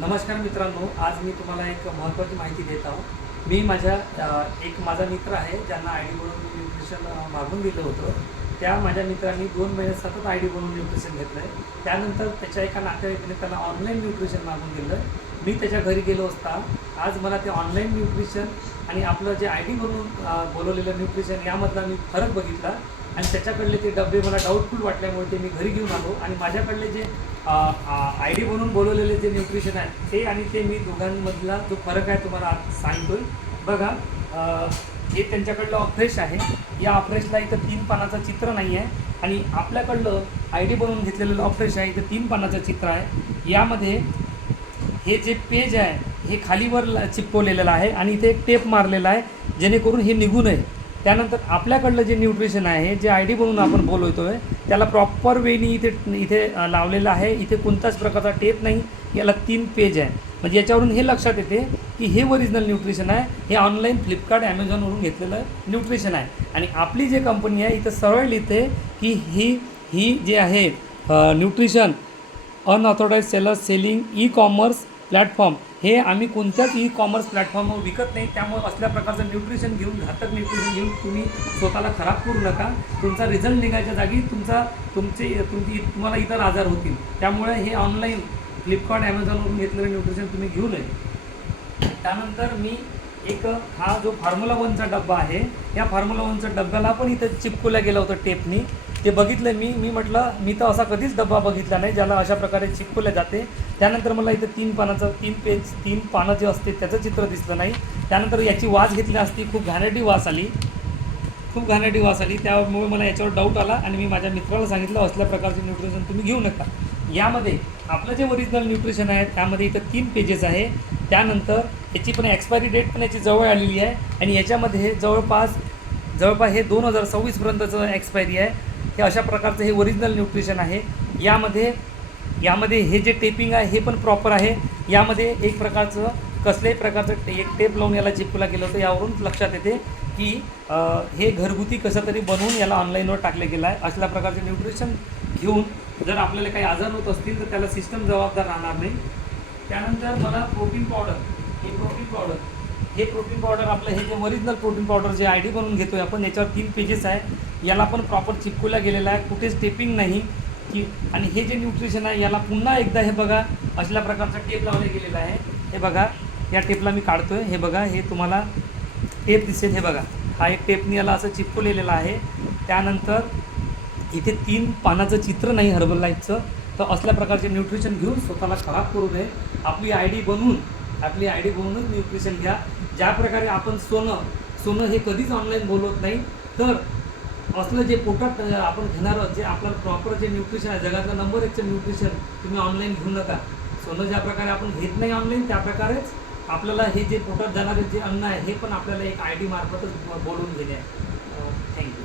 नमस्कार मित्रांनो आज मी तुम्हाला एक महत्त्वाची माहिती देत आहोत. मी माझ्या एक माझा मित्र आहे ज्यांना आय डी बनवून न्यूट्रिशन मागून दिलं होतं. त्या माझ्या मित्रांनी दोन महिने सतत आय डी बनवून न्यूट्रिशन घेतलं आहे त्यानंतर त्याच्या एका नातेवाईकाने त्याला ऑनलाईन न्यूट्रिशन मागून दिलं मी त्याच्या घरी गेलो असता आज मला ते ऑनलाईन न्यूट्रिशन आणि आपलं जे आय डी बनवून बोलवलेलं न्यूट्रिशन यामधला मी फरक बघितला. आणि त्याच्याकडले ते डबे मला डाऊटफुल वाटल्यामुळे ते मी घरी घेऊन आलो. आणि माझ्याकडले जे आय डी बनवून बोलवलेले जे न्यूट्रिशन आहे ते आणि ते मी दोघांमधला जो फरक आहे तुम्हाला आज सांगतोय. बघा हे त्यांच्याकडलं ऑफ्रेश आहे. या ऑफ्रेशला इथं तीन पानाचं चित्र नाही आहे. आणि आपल्याकडलं आय डी बनवून घेतलेलं ऑफ्रेश आहे इथं तीन पानाचं चित्र आहे. यामध्ये हे जे पेज आहे हे खालीवर ल- चिपकवलेलं आहे आणि इथे एक टेप मारलेला आहे जेणेकरून हे निघू नये. त्यानंतर आपल्याकडलं जे न्यूट्रिशन आहे जे आय डी बनवून आपण बोलवतो आहे त्याला प्रॉपर वेनी इथे इथे लावलेलं आहे. इथे कोणताच प्रकारचा टेप नाही. याला तीन पेज आहे. म्हणजे याच्यावरून हे लक्षात येते की हे ओरिजिनल न्यूट्रिशन आहे. हे ऑनलाईन फ्लिपकार्ट ॲमेझॉनवरून घेतलेलं न्यूट्रिशन आहे. आणि आपली जे कंपनी आहे इथं सरळ लिहिते की ही ही जे आहे nutrition unauthorize seller selling ecommerce platform हे आम्ही कोणत्याच ई कॉमर्स प्लॅटफॉर्मवर विकत नाही. त्यामुळे असल्या प्रकारचं न्यूट्रिशन घेऊन घातक न्यूट्रिशन घेऊन तुम्ही स्वतःला खराब करू नका. तुमचा रिझल्ट निघायच्या जागी तुमचा तुमचे तुमची तुम्हाला इतर आजार होतील. त्यामुळे हे ऑनलाईन फ्लिपकार्ट ॲमेझॉनवरून घेतलेलं न्यूट्रिशन तुम्ही घेऊ नये. त्यानंतर मी एक हा जो फॉर्म्युला वनचा डब्बा आहे या फॉर्म्युला वनच्या डब्याला पण इथं चिपकवल्या गेला होता टेपनी ते बघितलं मी मी म्हटलं मी तर असा कधीच डब्बा बघितला नाही ज्याला अशा प्रकारे चिपकवल्या जाते. त्यानंतर मला इथं तीन पानाचं तीन पेज तीन पानं जे असते त्याचं चित्र दिसलं नाही. त्यानंतर याची वास घेतली असती खूप घाणेरडी वास आली. खूप घाणेरडी वास आली. त्यामुळे मला याच्यावर डाऊट आला आणि मी माझ्या मित्राला सांगितलं असल्या प्रकारचे न्यूट्रिशन तुम्ही घेऊ नका. यामध्ये आपलं जे ओरिजिनल न्यूट्रिशन आहे त्यामध्ये इथं तीन पेजेस आहे. त्यानंतर याची पण एक्सपायरी डेट पण याची जवळ आलेली आहे. आणि याच्यामध्ये जवळपास जवळपास हे दोन हजार सव्वीसपर्यंतचं एक्सपायरी आहे. हे अशा प्रकारचं हे ओरिजिनल न्यूट्रिशन आहे. यामध्ये यामध्ये हे जे टेपिंग आहे हे पण प्रॉपर आहे. यामध्ये एक प्रकारचं कसल्याही प्रकारचं टे- एक टेप लावून याला चिपकला गेलं होतं यावरून लक्षात येते की हे घरगुती कसं तरी बनवून याला ऑनलाईनवर टाकलं गेलं आहे असल्या प्रकारचे न्यूट्रिशन घेऊन जर आपल्याला काही आजार होत असतील तर त्याला सिस्टम जबाबदार राहणार नाही. त्यानंतर मला प्रोटीन पावडर हे प्रोटीन पावडर हे प्रोटीन पावडर आपलं हे जे ओरिजिनल प्रोटीन पावडर जे आय डी बनवून घेतो आहे आपण याच्यावर तीन पेजेस आहे. याला पण प्रॉपर चिपकवल्या गेलेलं आहे. कुठेच टेपिंग नाही. की आणि हे जे न्यूट्रिशन आहे याला पुन्हा एकदा हे बघा असल्या प्रकारचा टेप लावला गेलेला आहे. हे बघा या टेपला मी काढतो आहे हे बघा हे तुम्हाला टेप दिसेल. हे बघा हा एक टेपनी याला असं चिपकवलेलं आहे. त्यानंतर इथे तीन पानाचं चित्र नाही हर्बल लाईफचं तर असल्या प्रकारचे न्यूट्रिशन घेऊन स्वतःला खराब करू नये. आपली आय डी बनवून आपली आय डी बनवूनच न्यूट्रिशन घ्या. ज्या प्रकारे आपण सोनं सोनं हे कधीच ऑनलाईन बोलवत नाही तर असलं जे पोटात आपण घेणार जे आपलं प्रॉपर जे न्यूट्रिशन आहे जगातलं नंबर एकचं न्यूट्रिशन तुम्ही ऑनलाईन घेऊ नका. सोनं ज्या प्रकारे आपण घेत नाही ऑनलाईन त्या प्रकारेच आपल्याला हे जे पोटात जाणारे जे अन्न आहे हे पण आपल्याला एक आय डी मार्फतच बोलवून घेणे आहे. थँक्यू